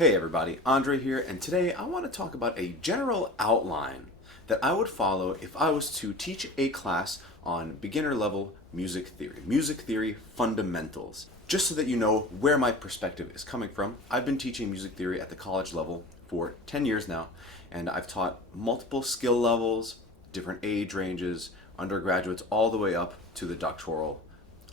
Hey everybody, Andre here, and today I want to talk about a general outline that I would follow if I was to teach a class on beginner level music theory fundamentals. Just so that you know where my perspective is coming from, I've been teaching music theory at the college level for 10 years now, and I've taught multiple skill levels, different age ranges, undergraduates, all the way up to the doctoral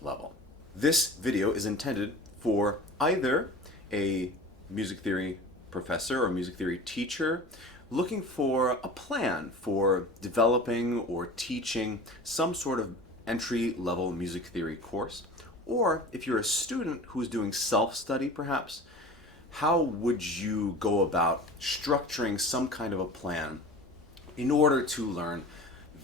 level. This video is intended for either a music theory professor or music theory teacher looking for a plan for developing or teaching some sort of entry-level music theory course, or if you're a student who's doing self-study perhaps, how would you go about structuring some kind of a plan in order to learn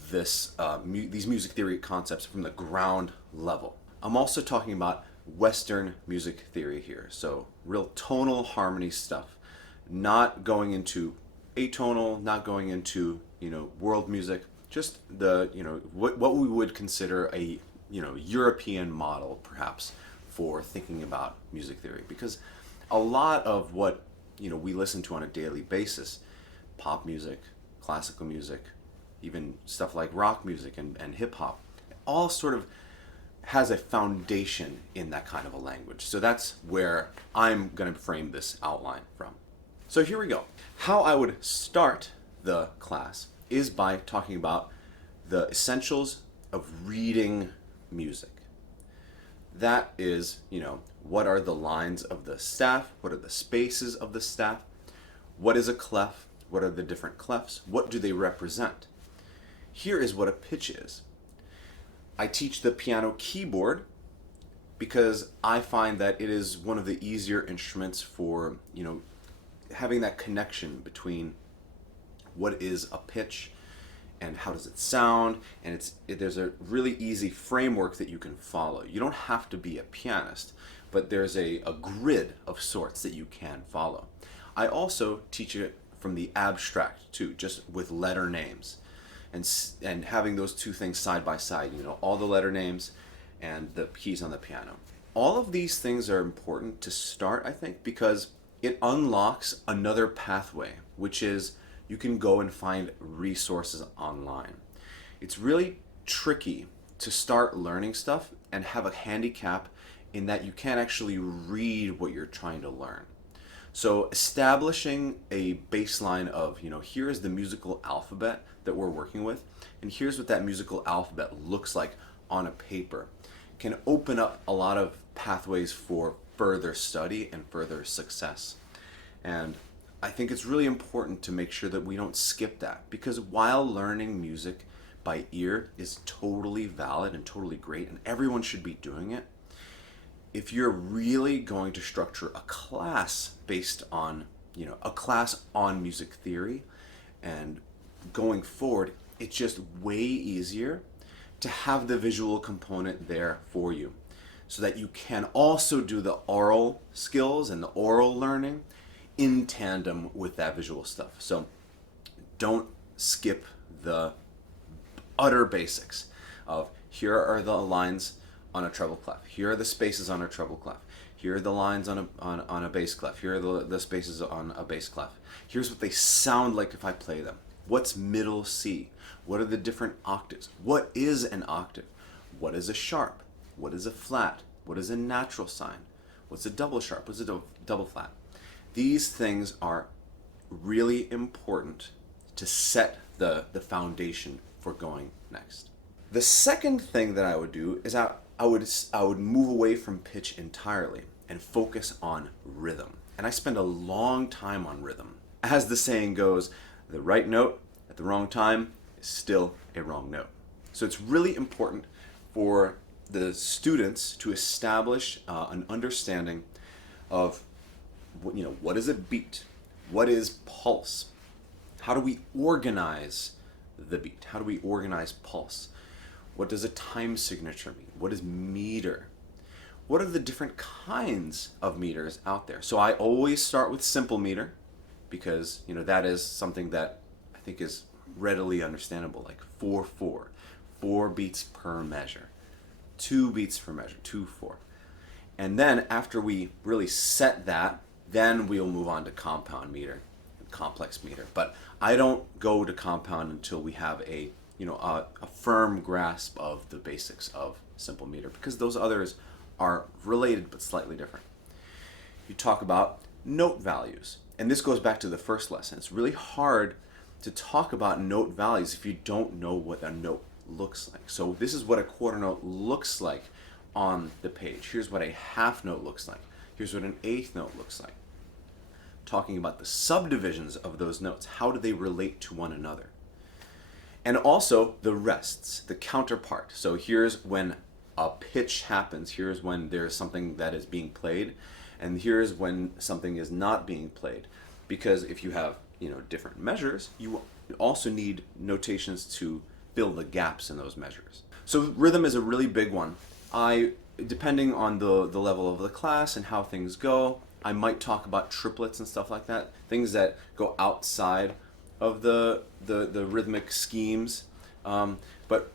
these music theory concepts from the ground level. I'm also talking about Western music theory here, so real tonal harmony stuff, not going into atonal, not going into world music, just the what we would consider a European model perhaps for thinking about music theory, because a lot of what we listen to on a daily basis, pop music, classical music, even stuff like rock music and hip hop, all sort of has a foundation in that kind of a language. So that's where I'm going to frame this outline from. So here we go. How I would start the class is by talking about the essentials of reading music. That is, what are the lines of the staff? What are the spaces of the staff? What is a clef? What are the different clefs? What do they represent? Here is what a pitch is. I teach the piano keyboard because I find that it is one of the easier instruments for, having that connection between what is a pitch and how does it sound, and there's a really easy framework that you can follow. You don't have to be a pianist, but there's a grid of sorts that you can follow. I also teach it from the abstract too, just with letter names. And having those two things side by side, all the letter names and the keys on the piano. All of these things are important to start, I think, because it unlocks another pathway, which is you can go and find resources online. It's really tricky to start learning stuff and have a handicap in that you can't actually read what you're trying to learn. So establishing a baseline of, here is the musical alphabet that we're working with, and here's what that musical alphabet looks like on a paper, can open up a lot of pathways for further study and further success. And I think it's really important to make sure that we don't skip that, because while learning music by ear is totally valid and totally great, and everyone should be doing it, if you're really going to structure a class based on, a class on music theory, and going forward, it's just way easier to have the visual component there for you so that you can also do the oral skills and the oral learning in tandem with that visual stuff. So don't skip the utter basics of here are the lines on a treble clef. Here are the spaces on a treble clef. Here are the lines on a bass clef. Here are the spaces on a bass clef. Here's what they sound like if I play them. What's middle C? What are the different octaves? What is an octave? What is a sharp? What is a flat? What is a natural sign? What's a double sharp? What's a double flat? These things are really important to set the foundation for going next. The second thing that I would do is I would move away from pitch entirely and focus on rhythm. And I spend a long time on rhythm. As the saying goes, the right note at the wrong time is still a wrong note. So it's really important for the students to establish an understanding of what is a beat, what is pulse, how do we organize the beat, how do we organize pulse. What does a time signature mean? What is meter? What are the different kinds of meters out there? So I always start with simple meter because, that is something that I think is readily understandable, like 4/4, 4 beats per measure, 2 beats per measure, 2/4. And then after we really set that, Then we'll move on to compound meter and complex meter. But I don't go to compound until we have a firm grasp of the basics of simple meter, because those others are related but slightly different. You talk about note values, and this goes back to the first lesson. It's really hard to talk about note values if you don't know what a note looks like. So this is what a quarter note looks like on the page. Here's what a half note looks like. Here's what an eighth note looks like. Talking about the subdivisions of those notes. How do they relate to one another? And also the rests, the counterpart. So here's when a pitch happens. Here's when there's something that is being played. And here's when something is not being played. Because if you have, different measures, you also need notations to fill the gaps in those measures. So rhythm is a really big one. Depending on the level of the class and how things go, I might talk about triplets and stuff like that. Things that go outside of the rhythmic schemes. But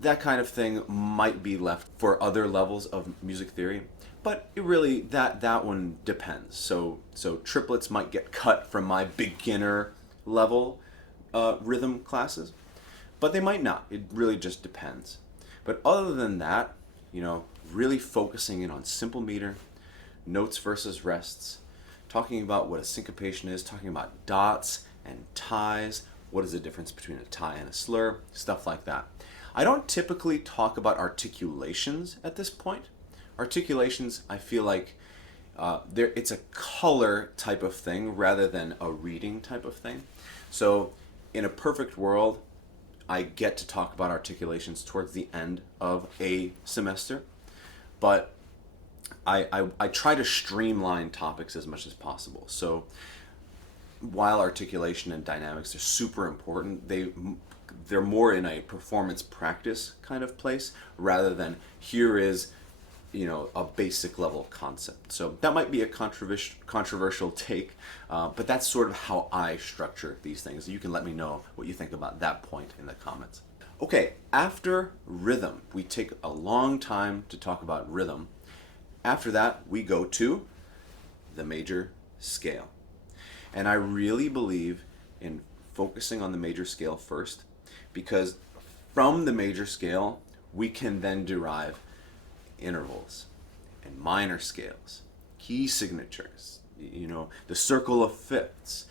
that kind of thing might be left for other levels of music theory. But it really, that one depends. So triplets might get cut from my beginner level rhythm classes, but they might not. It really just depends. But other than that, really focusing in on simple meter, notes versus rests, talking about what a syncopation is, talking about dots and ties, what is the difference between a tie and a slur, stuff like that. I don't typically talk about articulations at this point. Articulations, I feel like it's a color type of thing rather than a reading type of thing. So in a perfect world, I get to talk about articulations towards the end of a semester, but I try to streamline topics as much as possible. So while articulation and dynamics are super important, they're more in a performance practice kind of place rather than here is a basic level concept. So that might be a controversial take, but that's sort of how I structure these things. You can let me know what you think about that point in the comments. Okay, after rhythm, we take a long time to talk about rhythm. After that, we go to the major scale. And I really believe in focusing on the major scale first, because from the major scale, we can then derive intervals and minor scales, key signatures, the circle of fifths.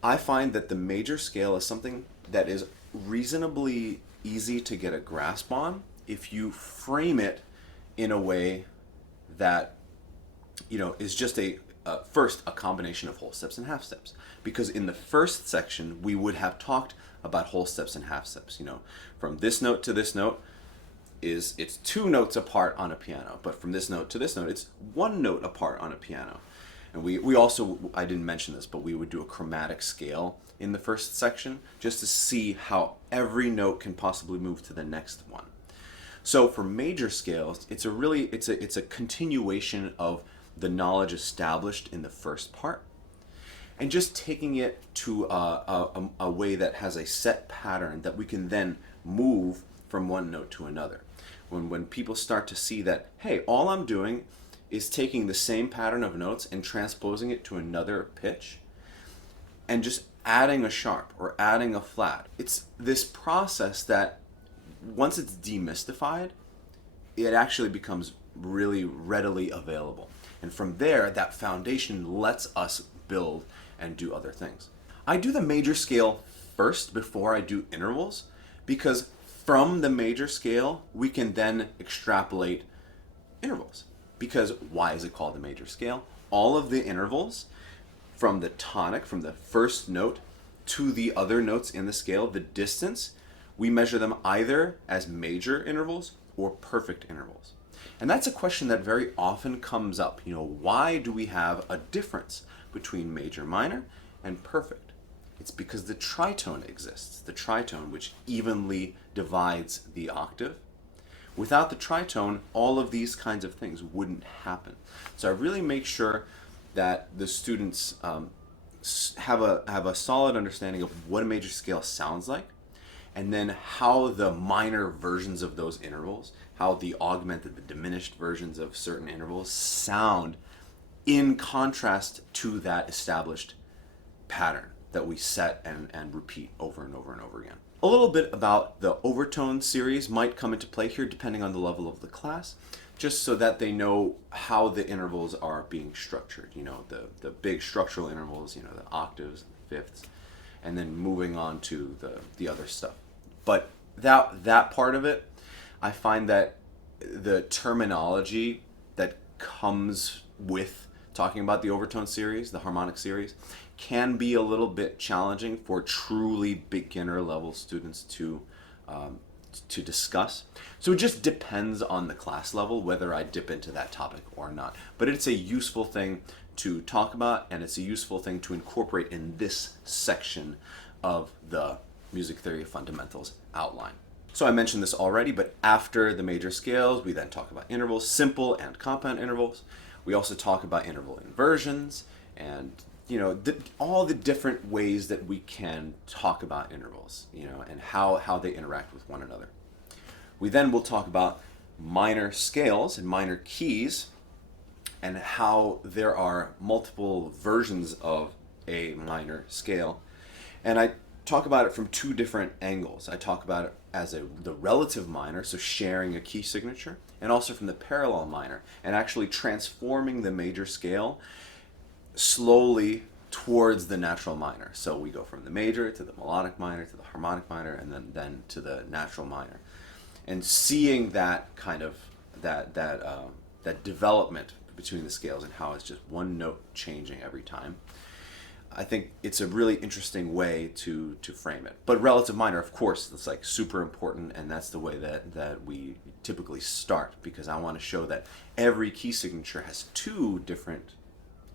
I find that the major scale is something that is reasonably easy to get a grasp on if you frame it in a way that is just first a combination of whole steps and half steps, because in the first section we would have talked about whole steps and half steps. From this note to this note it's two notes apart on a piano, but from this note to this note it's one note apart on a piano. And we also, I didn't mention this, but we would do a chromatic scale in the first section just to see how every note can possibly move to the next one. So for major scales, it's a continuation of the knowledge established in the first part, and just taking it to a way that has a set pattern that we can then move from one note to another. When people start to see that, hey, all I'm doing is taking the same pattern of notes and transposing it to another pitch and just adding a sharp or adding a flat. It's this process that once it's demystified, it actually becomes really readily available. And from there, that foundation lets us build and do other things. I do the major scale first before I do intervals, because from the major scale, we can then extrapolate intervals. Because why is it called the major scale? All of the intervals from the tonic, from the first note to the other notes in the scale, the distance, we measure them either as major intervals or perfect intervals. And that's a question that very often comes up. Why do we have a difference between major, minor, and perfect? It's because the tritone exists, the tritone which evenly divides the octave. Without the tritone, all of these kinds of things wouldn't happen. So I really make sure that the students have a solid understanding of what a major scale sounds like, and then how the minor versions of those intervals, how the augmented, the diminished versions of certain intervals sound in contrast to that established pattern that we set and repeat over and over and over again. A little bit about the overtone series might come into play here depending on the level of the class, just so that they know how the intervals are being structured. You know, the big structural intervals, you know, the octaves, the fifths, and then moving on to the other stuff. But that part of it, I find that the terminology that comes with talking about the overtone series, the harmonic series, can be a little bit challenging for truly beginner level students to discuss. So it just depends on the class level whether I dip into that topic or not. But it's a useful thing to talk about, and it's a useful thing to incorporate in this section of the Music Theory Fundamentals outline. So I mentioned this already, but after the major scales, we then talk about intervals, simple and compound intervals. We also talk about interval inversions and, you know, all the different ways that we can talk about intervals, you know, and how they interact with one another. We then will talk about minor scales and minor keys and how there are multiple versions of a minor scale. And I talk about it from two different angles. I talk about it as the relative minor, so sharing a key signature, and also from the parallel minor, and actually transforming the major scale slowly towards the natural minor. So we go from the major to the melodic minor to the harmonic minor, and then to the natural minor, and seeing that kind of that development between the scales and how it's just one note changing every time. I think it's a really interesting way to frame it. But relative minor, of course, it's like super important, and that's the way that we typically start, because I want to show that every key signature has two different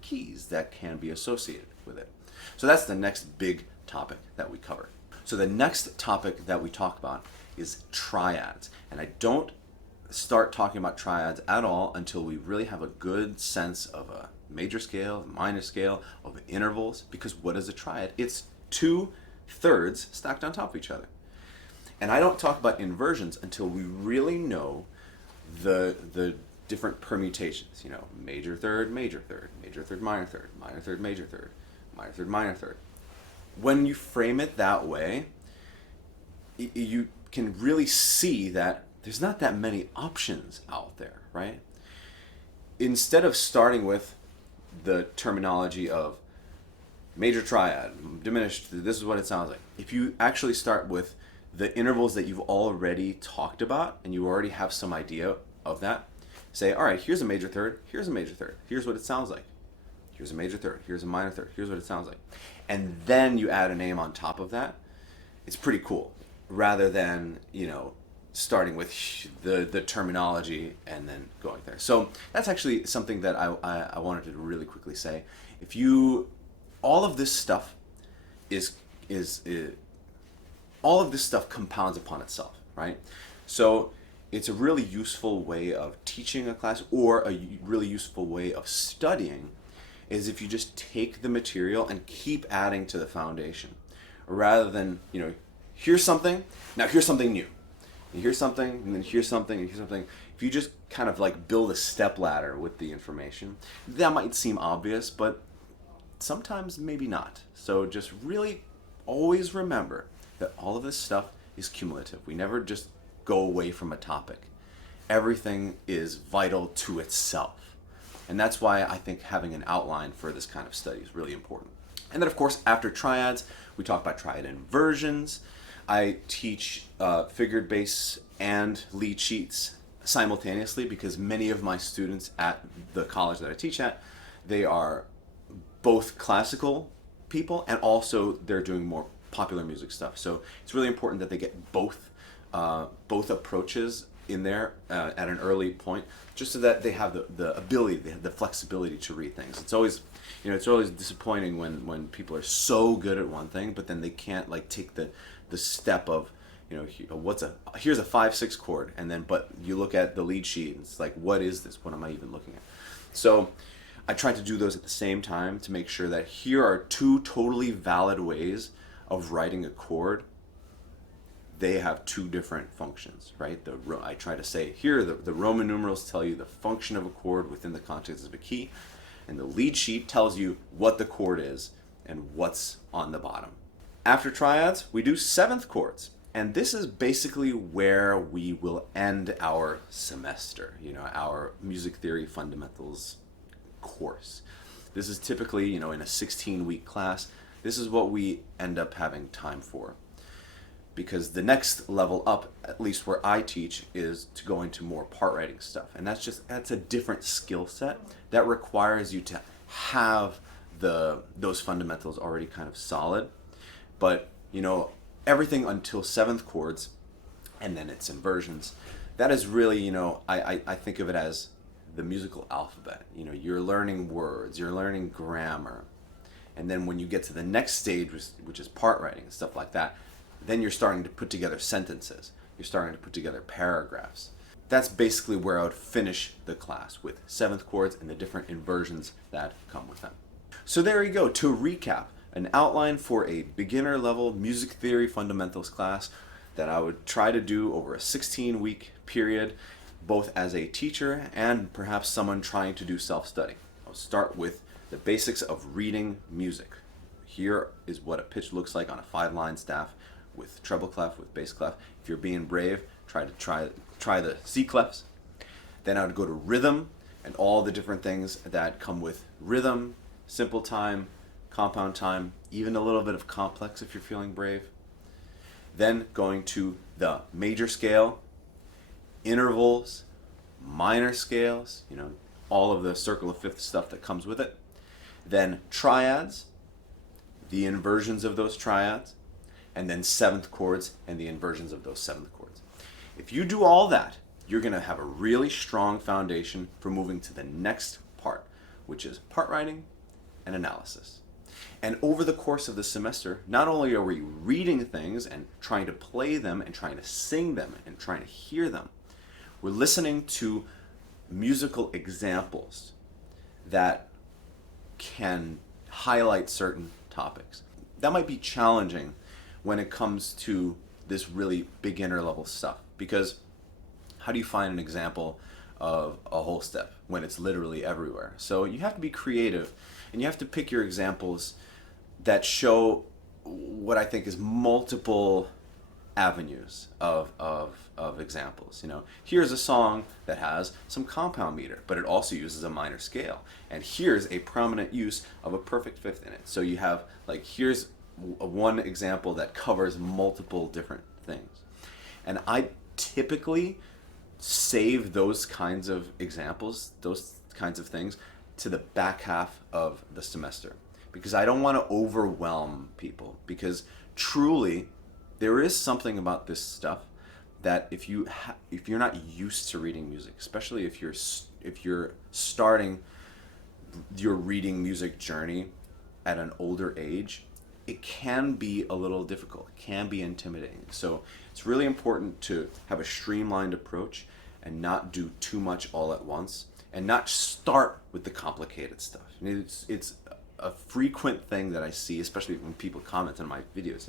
keys that can be associated with it. So that's the next big topic that we cover. So the next topic that we talk about is triads. And I don't start talking about triads at all until we really have a good sense of a major scale, minor scale, of intervals, because what is a triad? It's two thirds stacked on top of each other. And I don't talk about inversions until we really know the different permutations, you know, major third, major third, major third, minor third, minor third, major third, minor third, minor third. When you frame it that way, you can really see that there's not that many options out there, right? Instead of starting with the terminology of major triad, diminished, this is what it sounds like. If you actually start with the intervals that you've already talked about and you already have some idea of that, say, all right, here's a major third, here's a major third, here's what it sounds like. Here's a major third, here's a minor third, here's what it sounds like. And then you add a name on top of that. It's pretty cool, rather than, you know, starting with the terminology and then going there. So that's actually something that I wanted to really quickly say. If you, all of this stuff all of this stuff compounds upon itself, right? So it's a really useful way of teaching a class, or a really useful way of studying, is if you just take the material and keep adding to the foundation, rather than, you know, here's something, now here's something new. And here's something, and then here's something, and here's something. If you just kind of like build a step ladder with the information, that might seem obvious, but sometimes maybe not. So just really always remember that all of this stuff is cumulative. We never just go away from a topic. Everything is vital to itself. And that's why I think having an outline for this kind of study is really important. And then, of course, after triads, we talk about triad inversions. I teach figured bass and lead sheets simultaneously, because many of my students at the college that I teach at, they are both classical people and also they're doing more popular music stuff. So it's really important that they get both approaches in there at an early point, just so that they have the ability, they have the flexibility to read things. It's always, you know, it's always disappointing when people are so good at one thing, but then they can't like take the step of, you know, here's a 5/6 chord, and then but you look at the lead sheet and it's like, what is this? What am I even looking at? So I try to do those at the same time to make sure that here are two totally valid ways of writing a chord. They have two different functions, right? I try to say here the Roman numerals tell you the function of a chord within the context of a key, and the lead sheet tells you what the chord is and what's on the bottom. After triads, we do seventh chords. And this is basically where we will end our semester, our music theory fundamentals course. This is typically, in a 16-week class, this is what we end up having time for. Because the next level up, at least where I teach, is to go into more part writing stuff. And that's a different skill set that requires you to have those fundamentals already kind of solid. But, everything until seventh chords, and then its inversions, that is really, I think of it as the musical alphabet. You're learning words, you're learning grammar. And then when you get to the next stage, which is part writing and stuff like that, then you're starting to put together sentences. You're starting to put together paragraphs. That's basically where I would finish the class, with seventh chords and the different inversions that come with them. So there you go. To recap, an outline for a beginner level music theory fundamentals class that I would try to do over a 16-week period, both as a teacher and perhaps someone trying to do self-study. I'll start with the basics of reading music. Here is what a pitch looks like on a 5-line staff with treble clef, with bass clef. If you're being brave, try the C clefs. Then I would go to rhythm and all the different things that come with rhythm, simple time, compound time, even a little bit of complex if you're feeling brave. Then going to the major scale, intervals, minor scales, all of the circle of fifths stuff that comes with it. Then triads, the inversions of those triads, and then seventh chords and the inversions of those seventh chords. If you do all that, you're going to have a really strong foundation for moving to the next part, which is part writing and analysis. And over the course of the semester, not only are we reading things and trying to play them and trying to sing them and trying to hear them, we're listening to musical examples that can highlight certain topics. That might be challenging when it comes to this really beginner level stuff, because how do you find an example of a whole step when it's literally everywhere? So you have to be creative, and you have to pick your examples that show what I think is multiple avenues of examples. Here's a song that has some compound meter, but it also uses a minor scale. And here's a prominent use of a perfect fifth in it. So you have, here's one example that covers multiple different things. And I typically save those kinds of examples, those kinds of things, to the back half of the semester, because I don't want to overwhelm people, because truly there is something about this stuff that if you're not used to reading music, especially if you're starting your reading music journey at an older age, it can be a little difficult. It can be intimidating. So it's really important to have a streamlined approach and not do too much all at once, and not start with the complicated stuff. It's a frequent thing that I see, especially when people comment on my videos,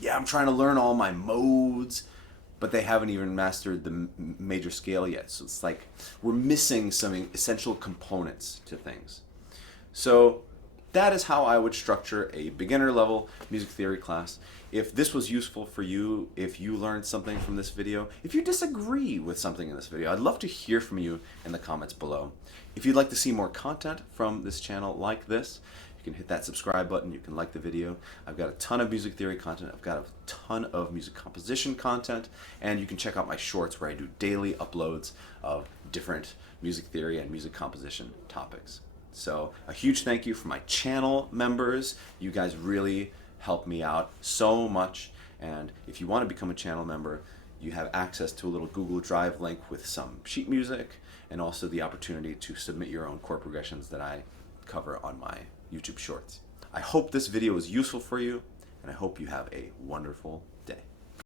yeah, I'm trying to learn all my modes, but they haven't even mastered the major scale yet. So it's like we're missing some essential components to things. So that is how I would structure a beginner level music theory class. If this was useful for you, if you learned something from this video, if you disagree with something in this video, I'd love to hear from you in the comments below. If you'd like to see more content from this channel like this, you can hit that subscribe button, you can like the video. I've got a ton of music theory content, I've got a ton of music composition content, and you can check out my shorts where I do daily uploads of different music theory and music composition topics. So a huge thank you for my channel members. You guys really help me out so much. And if you want to become a channel member, you have access to a little Google Drive link with some sheet music, and also the opportunity to submit your own chord progressions that I cover on my YouTube shorts. I hope this video was useful for you, and I hope you have a wonderful